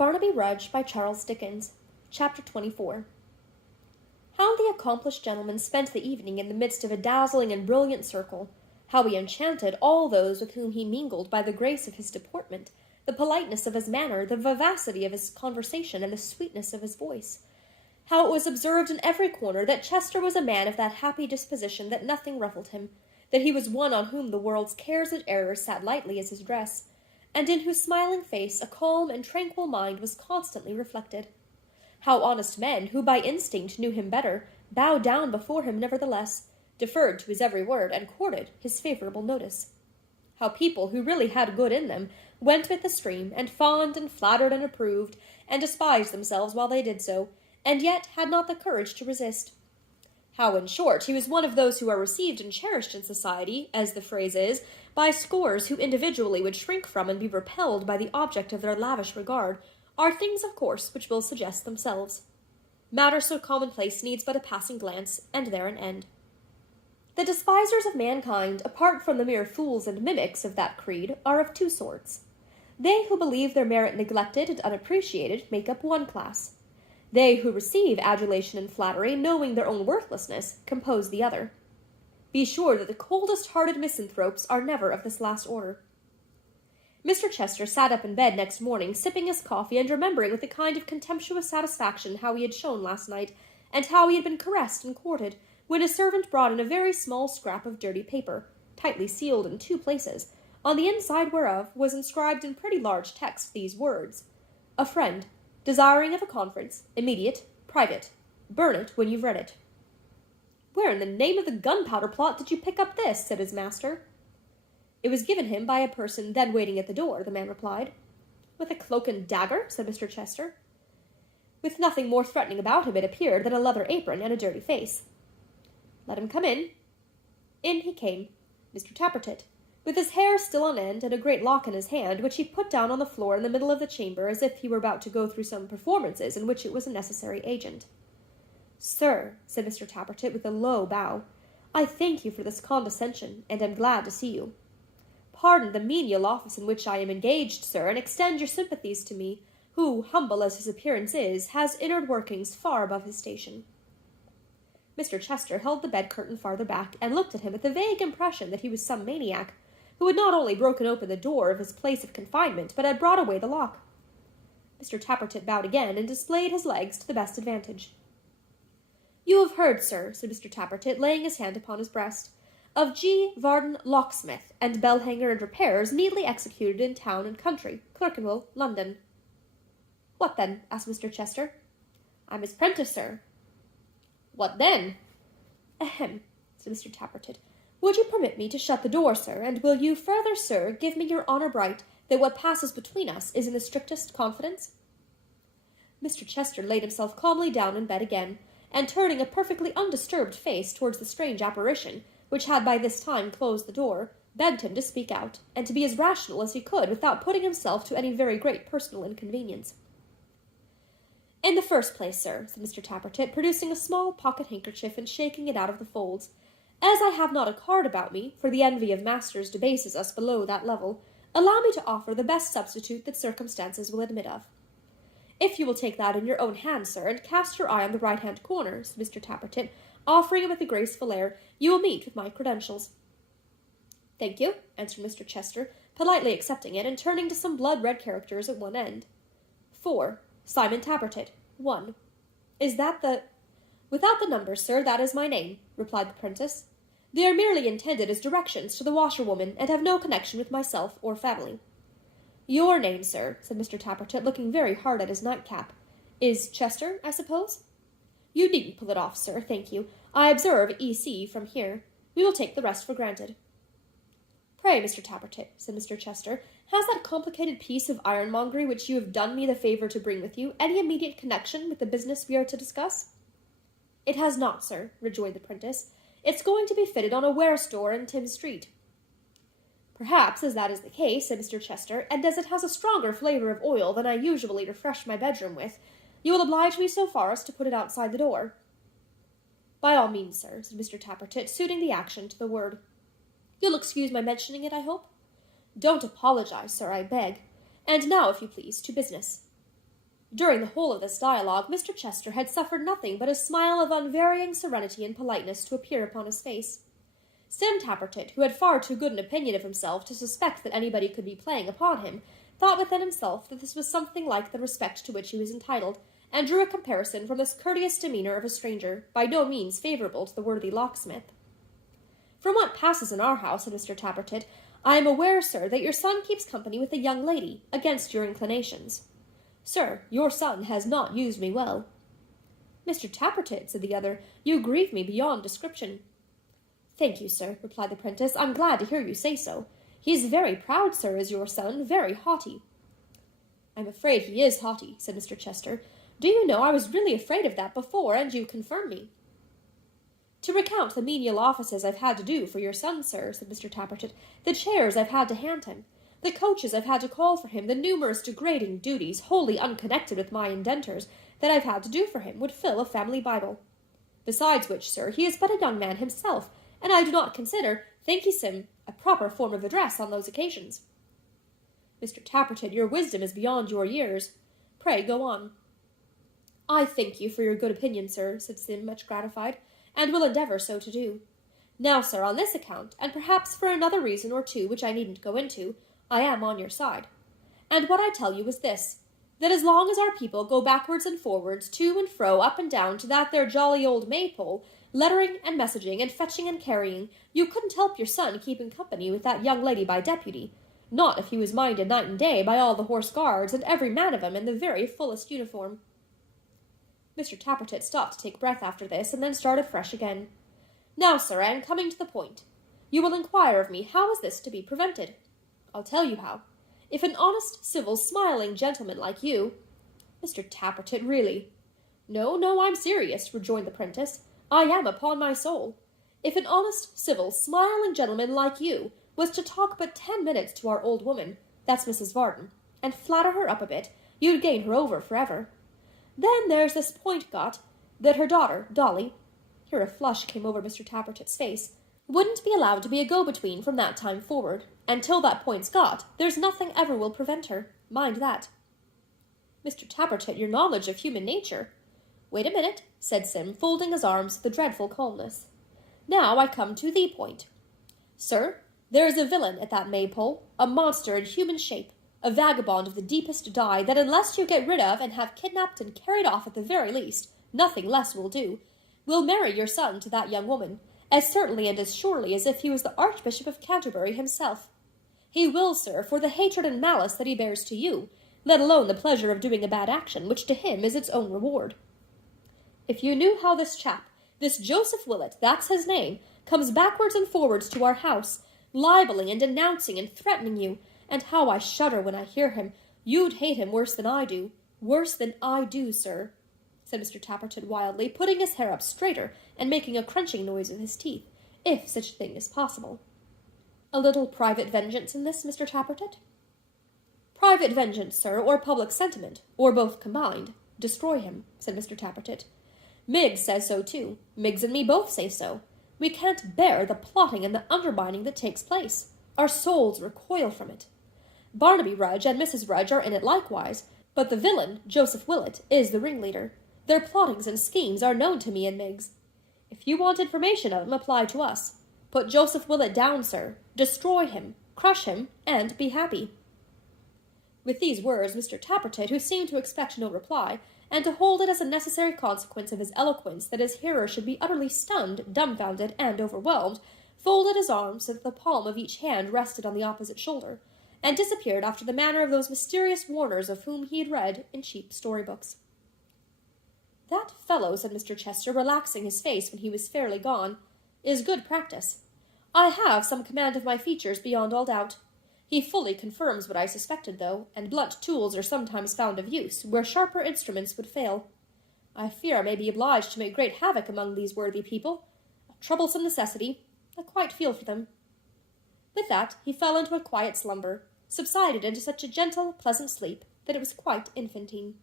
Barnaby Rudge by Charles Dickens. Chapter 24. How the accomplished gentleman spent the evening in the midst of a dazzling and brilliant circle, how he enchanted all those with whom he mingled by the grace of his deportment, the politeness of his manner, the vivacity of his conversation, and the sweetness of his voice. How it was observed in every corner that Chester was a man of that happy disposition that nothing ruffled him, that he was one on whom the world's cares and errors sat lightly as his dress, and in whose smiling face a calm and tranquil mind was constantly reflected. How honest men, who by instinct knew him better, bowed down before him nevertheless, deferred to his every word, and courted his favorable notice. How people who really had good in them went with the stream, and fawned and flattered and approved, and despised themselves while they did so, and yet had not the courage to resist. How, in short, he was one of those who are received and cherished in society, as the phrase is, by scores who individually would shrink from and be repelled by the object of their lavish regard, are things, of course, which will suggest themselves. Matter so commonplace needs but a passing glance, and there an end. The despisers of mankind, apart from the mere fools and mimics of that creed, are of two sorts. They who believe their merit neglected and unappreciated make up one class. They who receive adulation and flattery, knowing their own worthlessness, compose the other. Be sure that the coldest-hearted misanthropes are never of this last order. Mr. Chester sat up in bed next morning, sipping his coffee and remembering with a kind of contemptuous satisfaction how he had shone last night, and how he had been caressed and courted, when a servant brought in a very small scrap of dirty paper, tightly sealed in two places, on the inside whereof was inscribed in pretty large text these words: "A friend, desiring of a conference, immediate, private. Burn it when you've read it." "Where in the name of the gunpowder plot did you pick up this?" said his master. "It was given him by a person then waiting at the door," the man replied. "With a cloak and dagger?" said Mr. Chester. "With nothing more threatening about him, it appeared, than a leather apron and a dirty face." "Let him come in." In he came, Mr. Tappertit, with his hair still on end and a great lock in his hand, which he put down on the floor in the middle of the chamber as if he were about to go through some performances in which it was a necessary agent. "Sir," said Mr. Tappertit with a low bow, "I thank you for this condescension, and am glad to see you. Pardon the menial office in which I am engaged, sir, and extend your sympathies to me, who, humble as his appearance is, has inward workings far above his station." Mr. Chester held the bed curtain farther back, and looked at him with the vague impression that he was some maniac, who had not only broken open the door of his place of confinement, but had brought away the lock. Mr. Tappertit bowed again, and displayed his legs to the best advantage. "You have heard, sir," said Mr. Tappertit, laying his hand upon his breast, "of G. Varden Locksmith, and bell-hanger and repairs, neatly executed in town and country, Clerkenwell, London." "What then?" asked Mr. Chester. "I'm his prentice, sir." "What then?" "Ahem," said Mr. Tappertit. "Would you permit me to shut the door, sir, and will you further, sir, give me your honour bright that what passes between us is in the strictest confidence?" Mr. Chester laid himself calmly down in bed again, and turning a perfectly undisturbed face towards the strange apparition, which had by this time closed the door, begged him to speak out, and to be as rational as he could without putting himself to any very great personal inconvenience. "In the first place, sir," said Mr. Tappertit, producing a small pocket-handkerchief and shaking it out of the folds, "as I have not a card about me, for the envy of masters debases us below that level, allow me to offer the best substitute that circumstances will admit of." "If you will take that in your own hand, sir, and cast your eye on the right-hand corner," said Mr. Tappertit, offering it with a graceful air, "you will meet with my credentials." "Thank you," answered Mr. Chester, politely accepting it, and turning to some blood-red characters at one end. "4. Simon Tappertit, 1. Is that the—" "Without the numbers, sir, that is my name," replied the prentice. "They are merely intended as directions to the washerwoman, and have no connection with myself or family." "Your name, sir," said Mr. Tappertit, looking very hard at his nightcap, "is Chester, I suppose?" "You needn't pull it off, sir, thank you. I observe E.C. from here. We will take the rest for granted." "Pray, Mr. Tappertit," said Mr. Chester, "has that complicated piece of ironmongery which you have done me the favour to bring with you any immediate connection with the business we are to discuss?" "It has not, sir," rejoined the prentice. "It's going to be fitted on a ware-store in Thames Street." "Perhaps, as that is the case," said Mr. Chester, "and as it has a stronger flavour of oil than I usually refresh my bedroom with, you will oblige me so far as to put it outside the door." "By all means, sir," said Mr. Tappertit, suiting the action to the word. "You'll excuse my mentioning it, I hope?" "Don't apologize, sir, I beg. And now, if you please, to business." During the whole of this dialogue, Mr. Chester had suffered nothing but a smile of unvarying serenity and politeness to appear upon his face. Sim Tappertit, who had far too good an opinion of himself to suspect that anybody could be playing upon him, thought within himself that this was something like the respect to which he was entitled, and drew a comparison from this courteous demeanour of a stranger, by no means favourable to the worthy locksmith. "From what passes in our house," said Mr. Tappertit, "I am aware, sir, that your son keeps company with a young lady, against your inclinations. Sir, your son has not used me well." "Mr. Tappertit," said the other, "you grieve me beyond description." "Thank you, sir," replied the prentice. "I'm glad to hear you say so. He is very proud, sir, is your son, very haughty." "I'm afraid he is haughty," said Mr. Chester. "Do you know, I was really afraid of that before, and you confirm me." "To recount the menial offices I've had to do for your son, sir," said Mr. Tappertit, "the chairs I've had to hand him, the coaches I've had to call for him, the numerous degrading duties, wholly unconnected with my indenters, that I've had to do for him, would fill a family Bible. Besides which, sir, he is but a young man himself, and I do not consider, thank ye, Sim, a proper form of address on those occasions." "Mr. Tappertit, your wisdom is beyond your years. Pray go on." "I thank you for your good opinion, sir," said Sim, much gratified, "and will endeavour so to do. Now, sir, on this account, and perhaps for another reason or two which I needn't go into, I am on your side. And what I tell you is this, that as long as our people go backwards and forwards, to and fro, up and down, to that there jolly old Maypole, lettering and messaging and fetching and carrying, you couldn't help your son keeping company with that young lady by deputy, not if he was minded night and day by all the horse guards, and every man of 'em in the very fullest uniform." Mr. Tappertit stopped to take breath after this, and then started fresh again. "Now, sir, I am coming to the point. You will inquire of me, how is this to be prevented? I'll tell you how. If an honest, civil, smiling gentleman like you—" "Mr. Tappertit, really—" "No, no, I'm serious," rejoined the prentice. "I am, upon my soul. If an honest, civil, smiling gentleman like you was to talk but 10 minutes to our old woman, that's Mrs. Varden, and flatter her up a bit, you'd gain her over forever. Then there's this point got, that her daughter, Dolly—" here a flush came over Mr. Tappertit's face— "wouldn't be allowed to be a go-between from that time forward, and till that point's got, there's nothing ever will prevent her. Mind that." "Mr. Tappertit, your knowledge of human nature—" "Wait a minute," said Sim, folding his arms with a dreadful calmness. "Now I come to the point. Sir, there is a villain at that Maypole, a monster in human shape, a vagabond of the deepest dye, that unless you get rid of and have kidnapped and carried off at the very least, nothing less will do, will marry your son to that young woman, as certainly and as surely as if he was the Archbishop of Canterbury himself. He will, sir, for the hatred and malice that he bears to you, let alone the pleasure of doing a bad action, which to him is its own reward. If you knew how this chap, this Joseph Willett, that's his name, comes backwards and forwards to our house, libeling and denouncing and threatening you, and how I shudder when I hear him, you'd hate him worse than I do. Worse than I do, sir," said Mr. Tappertit wildly, putting his hair up straighter and making a crunching noise with his teeth, if such a thing is possible. "A little private vengeance in this, Mr. Tappertit?" "Private vengeance, sir, or public sentiment, or both combined. Destroy him," said Mr. Tappertit. "Miggs says so too. Miggs and me both say so. We can't bear the plotting and the undermining that takes place. Our souls recoil from it. Barnaby Rudge and Mrs. Rudge are in it likewise, but the villain, Joseph Willett, is the ringleader. Their plottings and schemes are known to me and Miggs. If you want information of 'em, apply to us. Put Joseph Willett down, sir. Destroy him, crush him, and be happy." With these words, Mr. Tappertit, who seemed to expect no reply, and to hold it as a necessary consequence of his eloquence that his hearer should be utterly stunned, dumbfounded, and overwhelmed, folded his arms so that the palm of each hand rested on the opposite shoulder, and disappeared after the manner of those mysterious warners of whom he had read in cheap storybooks. "That fellow," said Mr. Chester, relaxing his face when he was fairly gone, "is good practice. I have some command of my features beyond all doubt. He fully confirms what I suspected, though, and blunt tools are sometimes found of use, where sharper instruments would fail. I fear I may be obliged to make great havoc among these worthy people. A troublesome necessity. I quite feel for them." With that he fell into a quiet slumber, subsided into such a gentle, pleasant sleep, that it was quite infantine.